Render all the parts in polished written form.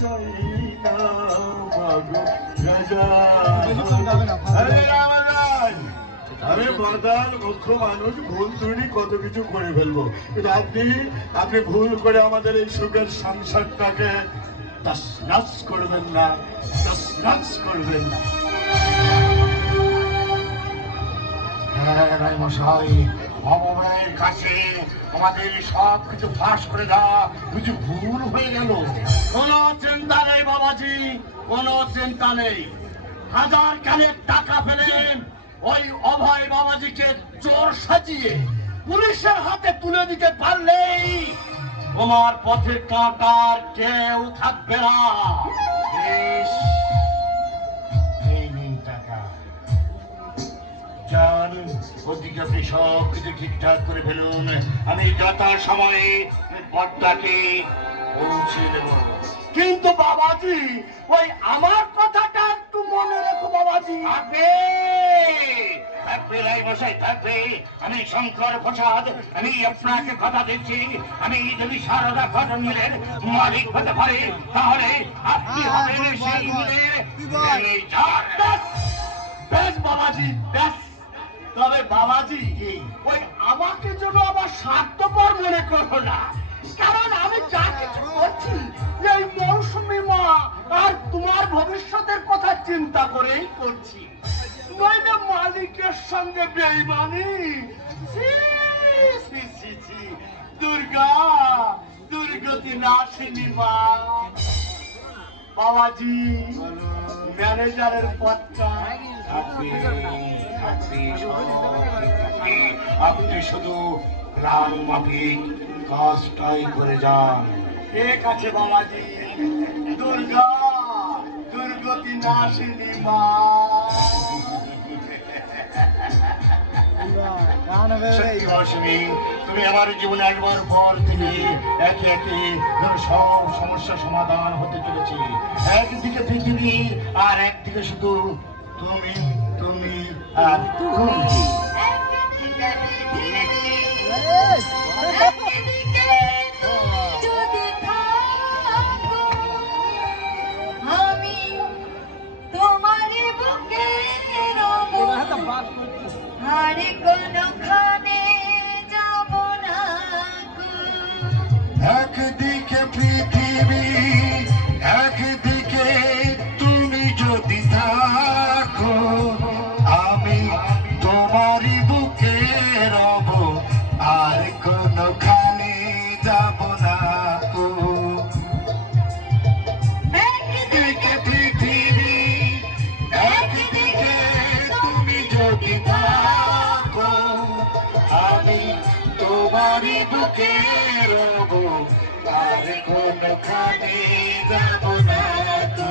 চাই না মাগো রাজা। আরে রামারাজ, আমি বাদাল মুখ্য মানুষ, ভুল ত্রুটি কত কিছু করে ফেলবো, কিন্তু আপনি ভুল করে আমাদের এই সুখের সংসারটাকে তছনছ করবেন না, তছনছ করবেন না। হ্যাঁ মশাই, অমরের কাছে আমাদের সব কিছু ফাঁস করে দেওয়া কিছু ভুল হয়ে গেল। কোনো চিন্তা নেই বাবাজি, কোনো চিন্তা নেই। হাজার খানেক টাকা ফেলেন ওই অভয় বাবাজিকে চোর সাজিয়ে পুলিশের হাতে তুলে দিতে পারলেই তোমার পথে কাঁটার কেউ থাকবে না। বেশ, এই নিন টাকা। যান, ওদিকে আপনি সব কিছু ঠিকঠাক করে ফেলুন, আমি যথা সময়ে পর্দাকে পৌঁছে দেব। কিন্তু বাবাজি, ওই আমার কথাটা একটু মনে রেখো বাবাজি। থাকবে, থাকবে রায়মশাই, থাকবে। আমি শঙ্কর প্রসাদ, আমি আপনাকে কথা দিচ্ছি, আমি যদি সারদা কটন মিলের মালিক হতে পারি, তাহলে আপনি হবেন সেই মিলের ম্যানেজার। বেশ বাবাজি, বেশ। তবে বাবাজি, ওই আমাকে যেন আবার স্বার্থপর মনে করো না, কারণ আমি যা কিছু করছি এই মৌসুমী মা আর তোমার ভবিষ্যতের কথা চিন্তা করেই করছি। নইলে মালিকের সঙ্গে বেইমানি। ছি, ছি, ছি, ছি। দুর্গা, দুর্গতি নাশিনী মা। বাবাজি, ম্যানেজারের পদটা থাকবে, থাকবে, আপনি শুধু প্রাণ মাফিক কাজটাই করে যান। ঠিক আছে বাবাজি। দুর্গা, দুর্গতি নাশিনী মা। সত্যি মৌসুমী, তুমি আমার জীবনে একবার পর থেকে একে একে সব সমস্যার সমাধান হতে চলেছে। একদিকে পৃথিবী আর একদিকে শুধু তুমি, তুমি আর তুমি। আমি তোমার বুকে রবো, আর কোনখানে যাব না গো। একদিকে পৃথিবী, একদিকে তুমি যদি থাকো, আমি তোমারই বুকে রব, আর কোনখানে যাব না গো। একদিকে পৃথিবী, একদিকে তুমি যদি থাকো, আমি তোমারই বুকে রব, আর কোনখানে যাব না গো।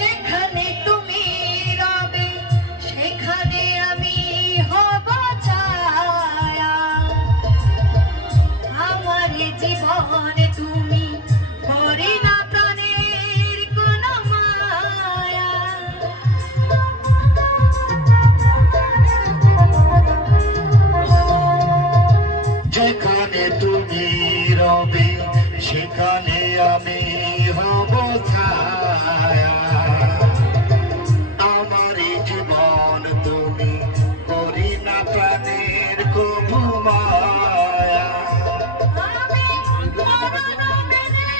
যেখানে তুমি রবে সেখানে আমি হব ছায়া। আমার জীবনে তুমি করি না প্রাণের কোনো মায়া। যেখানে তুমি রবে সেখানে আমি হব ছায়া। আমার জীবন তুমি করি না প্রাণের কবু মায়া। আমি মরণ মেনে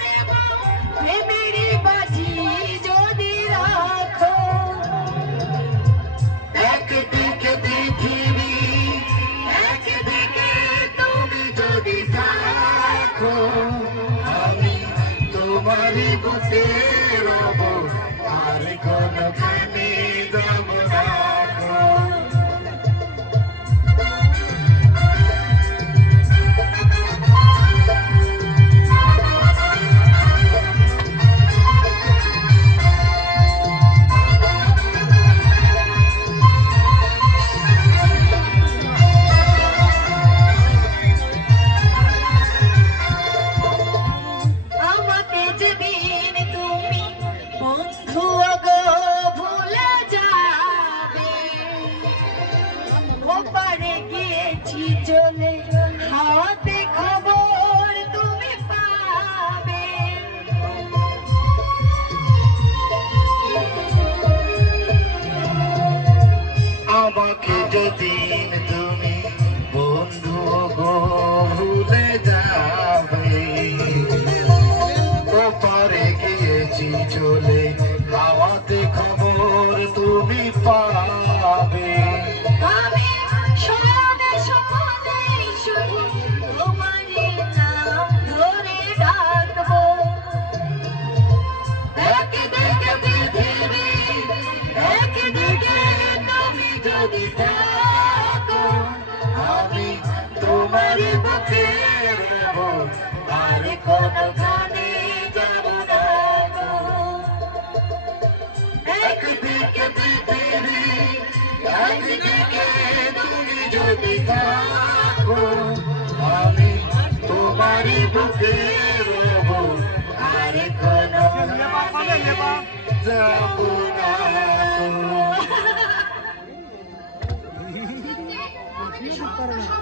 নেব, প্রেমের বাজি যদি রাখো। একদিকে পৃথিবী, একদিকে তুমি যদি থাকো, আমি তোমারই বুকে রব, আর কোনখানে যাব না গো। একদিন তুমি বন্ধু গো ভুলে যাবে ওপারে গিয়েছি চলে হাওয়াতে খবর তুমি পাবে আমি শোনে শোনে শুধু তোমারই নাম ধরে ডাকবো একদিকে পৃথিবী একদিকে তুমি যদি থাকো আমি তোমারই বুকে রব আর কোনোখানে যাব না গো। একদিকে পৃথিবী একদিকে তুমি যদি থাকো আমি তোমারই বুকে রব আর কোনোখানে যাব না যাব না।